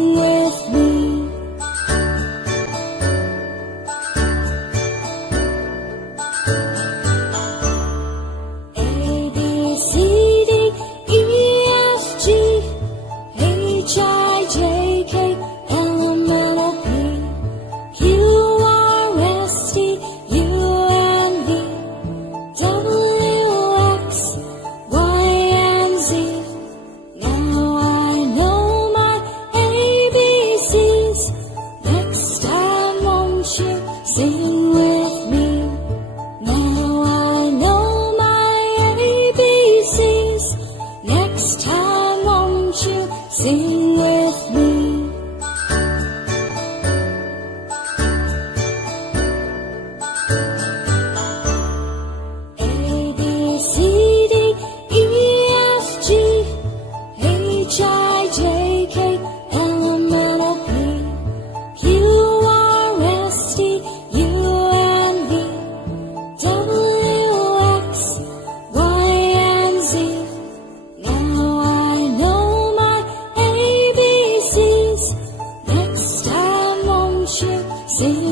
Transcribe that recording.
Sing with me. A, B, C, D, E, F, G, H, I, J, K, L, M, N, O, P, Q, R, S, T, U, and V, W, X, Y, and Z. Now I know my ABCs. Next time won't you sing with me? Now I know my ABCs. Next time won't you sing with me? A, B, C, D, E, F, G, H, I, J, K, L, M, N, O, P, Q, R, S, T, U, and V, W, X, Y, and Z. Now I know my ABCs. Next time won't you sing